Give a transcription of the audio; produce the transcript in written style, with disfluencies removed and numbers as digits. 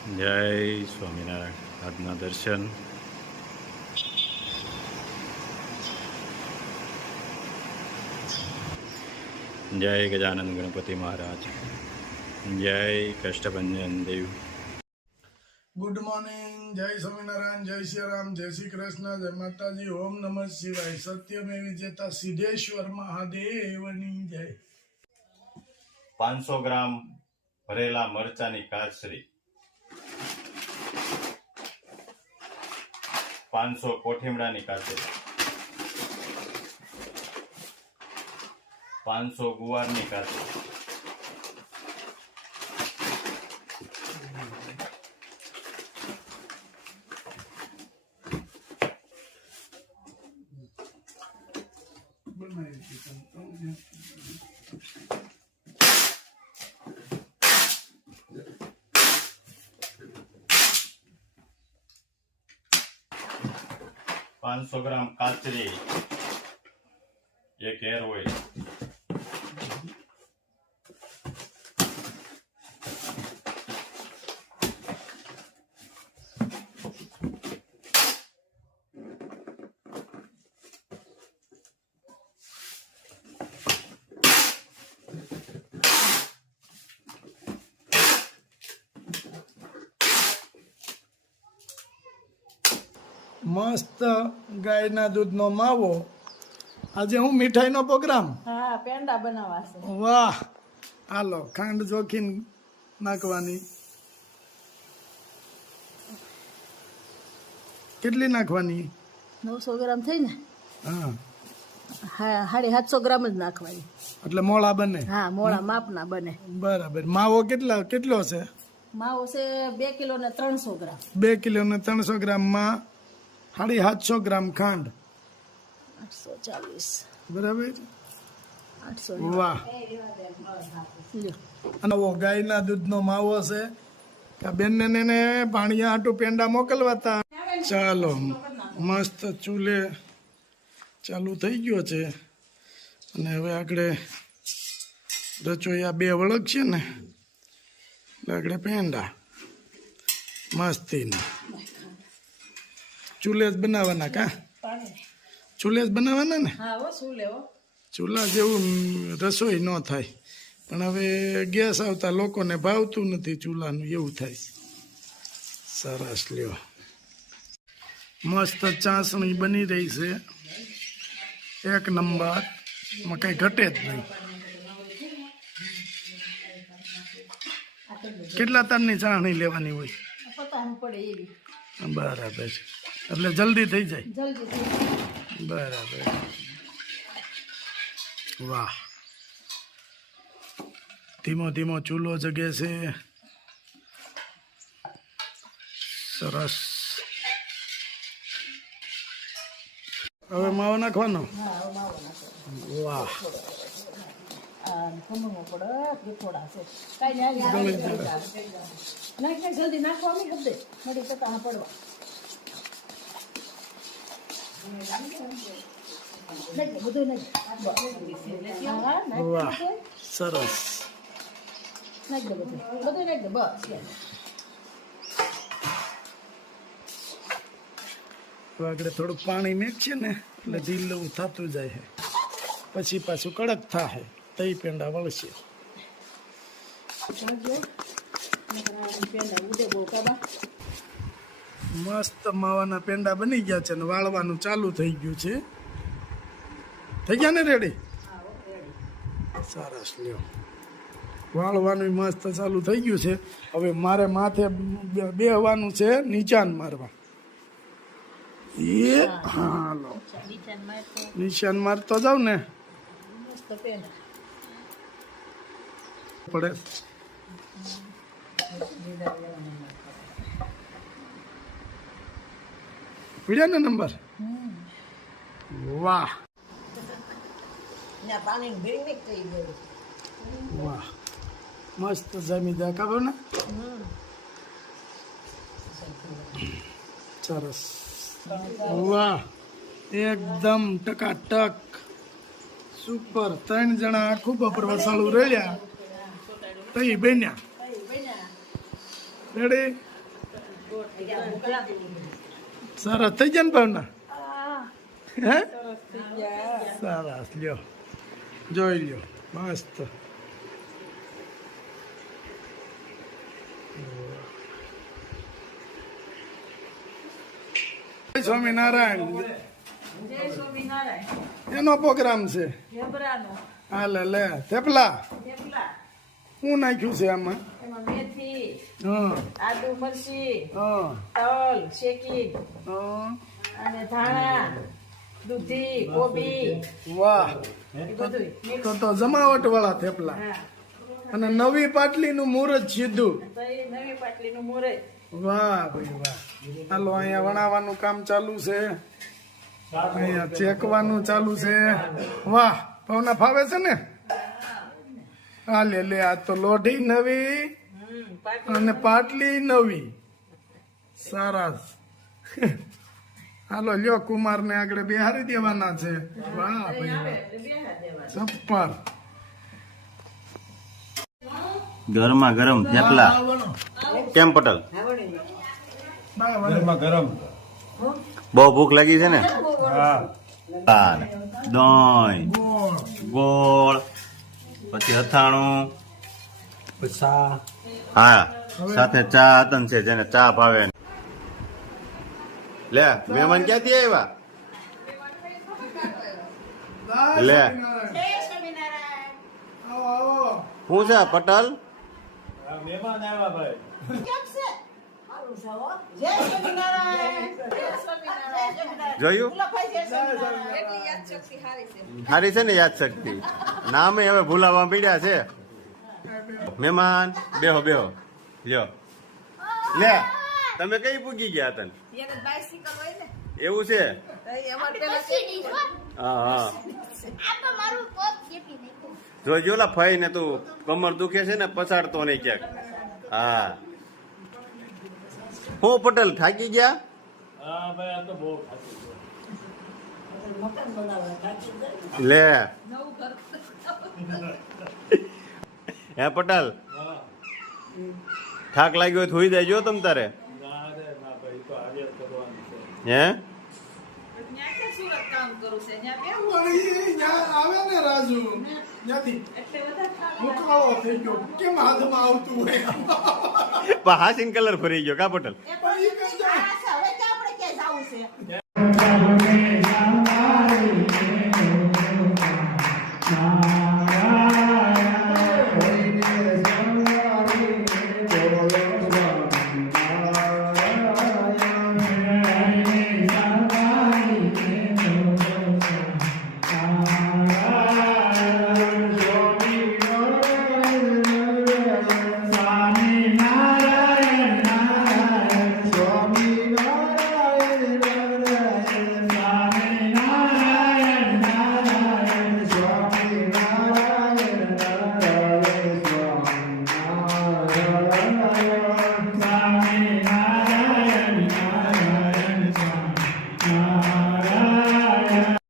જય સ્વામિનારાયણ. આજના દર્શન. જય ગજાનંદ ગણપતિ મહારાજ. જય કષ્ટભંજન દેવ. Good morning. જય સ્વામિનારાયણ, જય શ્રી રામ, જય શ્રી કૃષ્ણ, જય માતાજી, ઓમ નમઃ શિવાય. સત્યમેવ વિજેતા સિદ્ધેશ્વર મહાદેવની જય. 500 ગ્રામ ભરેલા મરચાની કાચરી, 500 કોઠીમડાની કાચરી, 500 ગુવારની કાચરી, 500 ગ્રામ કાચરી, 1 હેર ઓઇલ, મસ્ત ગાયના દૂધનો માવો. આજે હું મીઠાઈનો પ્રોગ્રામ. હા, પેંડા બનાવવા છે. વાહ, હાલો ખાંડ જોખીન નાખવાની. કેટલી નાખવાની? 900 ગ્રામ થઈ ને? હા, 750 ગ્રામ જ નાખવાની. એટલે મોળા બને. હા, મોળા માપના બને. બરાબર. માવો કેટલો છે? માવો છે 2 કિલો ને 300 ગ્રામ. 2 કિલો ને 300 ગ્રામમાં 750 ગ્રામ ખાંડ. 840. બરાબર. 800. વાહ. લ્યો. અને ગાયના દૂધનો માવો છે. આ બેનને ને પાણી આટું પેંડા મોકલવાતા. ચાલો, મસ્ત ચૂલે ચાલુ થઈ ગયો છે. અને હવે આગળ રચોઈયા 2 વળગ છે ને, એટલે આગળ પેંડા મસ્તીના ચૂલે જ બનાવવાના. કા ચૂલે જ બનાવવાના ને? હા, હો શું લેવો? ચૂલા જેવું રસોઈ ન થાય, પણ હવે ગેસ આવતા લોકોને ભાવતું નથી ચૂલાનું, એવું થાય. સરસ. લ્યો, મસ્ત ચાસણી બની રહી છે, 1 નંબર. માં કઈ ઘટે જ નહીં. કેટલા તારની ચાસણી લેવાની હોય? પતાવું પડે એવી. બરાબર છે, એટલે જલ્દી થઈ જાય. જલ્દી થઈ જાય. બરાબર. વાહ. ધીમો ધીમો ચૂલો જગે છે. સરસ. હવે માવો નાખવાનો. હા, હવે માવો નાખો. વાહ. ખમણો પડે થોડા છે. કાંઈ નહીં, નાખ જલ્દી નાખવા નહીં હદે મળી જતા પડવા. બધું વાહ, સરસ. નાખ દે બધું નાખ દે બસ. આગળ થોડું પાણી મેકશે ને એટલે ઢીલું થતું જાય છે, પછી પાછું કડક થાય, તઈ પેંડા વળશે. મસ્ત માવાના પેંડા બની ગયા છે ને વાળવાનું ચાલુ થઈ ગયું છે. થઈ ગયા ને રેડી? સરસ. લ્યો, વાળવાનું મસ્ત ચાલુ થઈ ગયું છે. હવે મારે માથે બેહવાનું છે, નીચાન મારવા. એ હાલો, નિશાન મારતો જાવ ને પડે. પીડ્યા ને નંબર? વાહ વાહ, મસ્ત જમી દેખાડો ને. સરસ. વાહ, એકદમ ટકાટક, સુપર. 3 જણા આખું બપોર વસાળું રહ્યા, તઈ બન્યા. રેડી? સરસ થઈ જાય ને ભાવના હે સરસ લ્યો જોઈ લ્યો મસ્ત જય સ્વામિનારાયણ જય સ્વામિનારાયણ એનો પ્રોગ્રામ છે ઢેબરાનો હાલે લે થેપલા થેપલા શું નાખ્યું છે આમાં એમાં મેથી હા આદુ મરચી હા તલ શેકી હા અને ધાણા દૂધી કોબી વાહ એ બધું તો જમાવટ વાળા થેપલા હા અને નવી પાટલીનું મુહૂર્ત સીધું તો એ નવી પાટલીનું મુરત વાહ ભાઈ વાહ હાલો અહીંયા વણાવવાનું કામ ચાલુ છે અહીંયા ચેકવાનું ચાલુ છે વાહ ભાવના ફાવે છે ને હા લે આ તો લોઢી નવી અને પાટલી નવી સરસ હાલો લ્યો કુમાર ને આગળ બેહારી દેવાના છે વાહ ભાઈ વાહ છપ્પર ગરમા ગરમ થેપલા કેમ પટેલ ગરમ બહુ ભૂખ લાગી છે ને દહીં ગોળ પછી અથાણું હા સાથે ચા હતન છે જેને ચા ભાવે લે મહેમાન ક્યાંથી આવ્યા લે શું છે પટેલ મહેમાન આવ્યા ભાઈ જોયું સારી છે ને યાદ શક્તિ નામે હવે ભૂલાવા પીડ્યા છે મહેમાન બેહો બેહો લ્યો લે તમે કઈ પૂગી ગયા હતા એવું છે હા હા જોજો લા ફઈ ને તું કમર દુખે છે ને પછાડતો નહીં ક્યાંક હા હું પટેલ થાકી ગયા હા ભાઈ આ તો બહુ લે હે પટેલ થાક લાગ્યો હોય તો હોઈ દેજો તમ તારે ના રે ના ભાઈ તો આજે કરવાનું છે હે આવે ને રાજુ ત્યાંથી મુકાવો થઈ ગયો કેમ હાથમાં આવતું હોય પણ હાસીન કલર ફરી ગયો કા પટેલ પણ ઈ કઈ જાય. હવે આપણે ક્યાં જવું છે